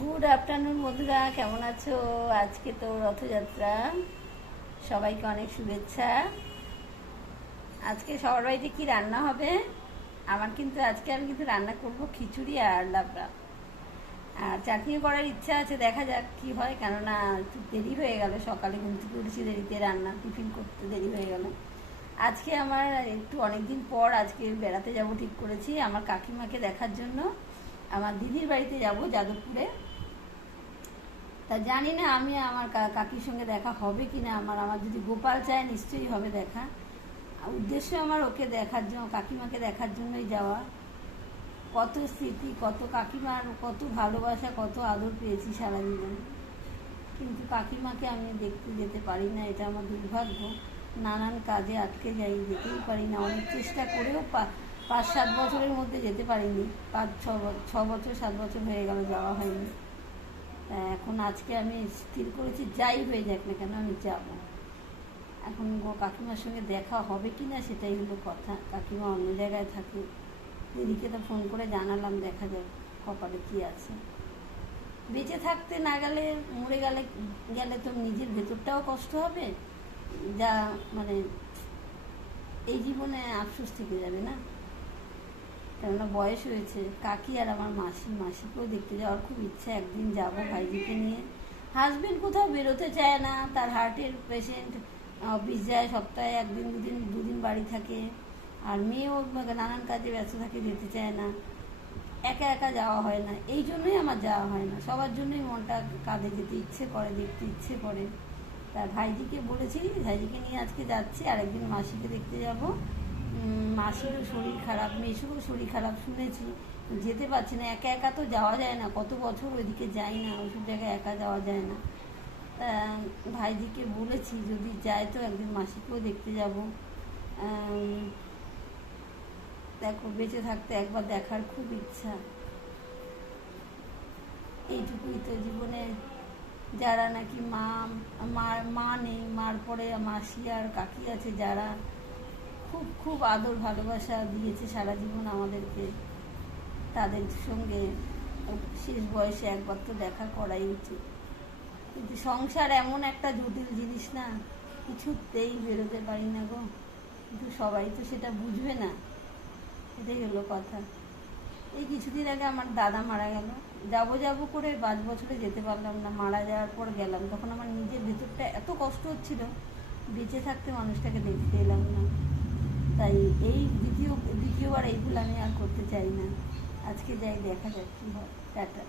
Good afternoon বন্ধুরা, কেমন আছো? আজকে তো রথযাত্রা, সবাইকে অনেক শুভেচ্ছা। আজকে সবার বাড়িতে কি রান্না হবে? আমার কিন্তু আজকে আমি কিন্তু রান্না করব খিচুড়ি আর লাবড়া, আর চাটনিও করার ইচ্ছা আছে, দেখা যাক কি হয়। কেননা একটু দেরি হয়ে গেল, সকালে ঘুম থেকে উঠেছি দেরিতে, রান্না টিফিন করতে দেরি হয়ে গেল। আজকে আমার একটু অনেকদিন পর আজকে বেড়াতে যাব ঠিক করেছি, আমার কাকিমাকে দেখার জন্য। আমার দিদির বাড়িতে যাব যাদবপুরে। তা জানি না আমি আমার কাকির সঙ্গে দেখা হবে কি না। আমার আমার যদি গোপাল চায় নিশ্চয়ই হবে দেখা। উদ্দেশ্য আমার ওকে দেখার জন্য, কাকিমাকে দেখার জন্যই যাওয়া। কত স্মৃতি, কত কাকিমার কত ভালোবাসা, কত আদর পেয়েছি সারা জীবন, কিন্তু কাকিমাকে আমি দেখতে যেতে পারি না, এটা আমার দুর্ভাগ্য। নানান কাজে আটকে যাই, যেতেই পারি না। অনেক চেষ্টা করেও 5-7 বছরের মধ্যে যেতে পারিনি। 5-6 বছর 7 বছর হয়ে গেল যাওয়া হয়নি। এখন আজকে আমি স্থির করেছি, যাই হয়ে যাক না কেন আমি যাব। এখন কাকিমার সঙ্গে দেখা হবে কি না সেটাই হলো কথা। কাকিমা অন্য জায়গায় থাকে, দিদিকে তো ফোন করে জানালাম, দেখা যাক কপালে কী আছে। বেঁচে থাকতে না গেলে, মরে গেলে গেলে তো নিজের ভেতরটাও কষ্ট হবে, যা মানে এই জীবনে আফসোস থেকে যাবে না। কেননা বয়স হয়েছে। কাকি আর আমার মাসিকেও দেখতে যাওয়ার খুব ইচ্ছা, একদিন যাব ভাইজিকে নিয়ে। হাজবেন্ড কোথাও বেরোতে চায় না, তার হার্টের পেশেন্ট, অফিস যায় সপ্তাহে একদিন দুদিন বাড়ি থাকে। আর মেয়েও নানান কাজে ব্যস্ত থাকে, যেতে চায় না। একা একা যাওয়া হয় না, এই জন্যই আমার যাওয়া হয় না। সবার জন্যই মনটা কাঁধে, যেতে ইচ্ছে করে, দেখতে ইচ্ছে করে। তা ভাইজিকে বলেছি, ভাইজিকে নিয়ে আজকে যাচ্ছি, আর একদিন মাসিকে দেখতে যাব। মাসিরও শরীর খারাপ, মেয়েরও শরীর খারাপ শুনেছি, যেতে পারছি না। একা একা তো যাওয়া যায় না, কত বছর ওইদিকে যাই না, ওইসব জায়গায় একা যাওয়া যায় না। তা ভাইজিকে বলেছি যদি যায় তো একদিন মাসিকেও দেখতে যাব। দেখো, বেঁচে থাকতে একবার দেখার খুব ইচ্ছা। এইটুকুই তো জীবনে। যারা নাকি মা নেই, মার পরে মাসি আর কাকি আছে, যারা খুব খুব আদর ভালোবাসা দিয়েছে সারা জীবন আমাদেরকে, তাদের সঙ্গে শেষ বয়সে একবার তো দেখা করাই উচিত। কিন্তু সংসার এমন একটা জটিল জিনিস না, কিছুতেই বেরোতে পারি না গো। কিন্তু সবাই তো সেটা বুঝবে না, এটাই হলো কথা। এই কিছুদিন আগে আমার দাদা মারা গেল, যাব করে 5 বছরে যেতে পারলাম না। মারা যাওয়ার পর গেলাম, তখন আমার নিজের ভেতরটা এত কষ্ট হচ্ছিল, বেঁচে থাকতে মানুষটাকে দেখতে এলাম না। তাই এই দ্বিতীয়বার এই ভুল আমি আর করতে চাই না। আজকে যাই, দেখা যাক কী হয়। টাটা।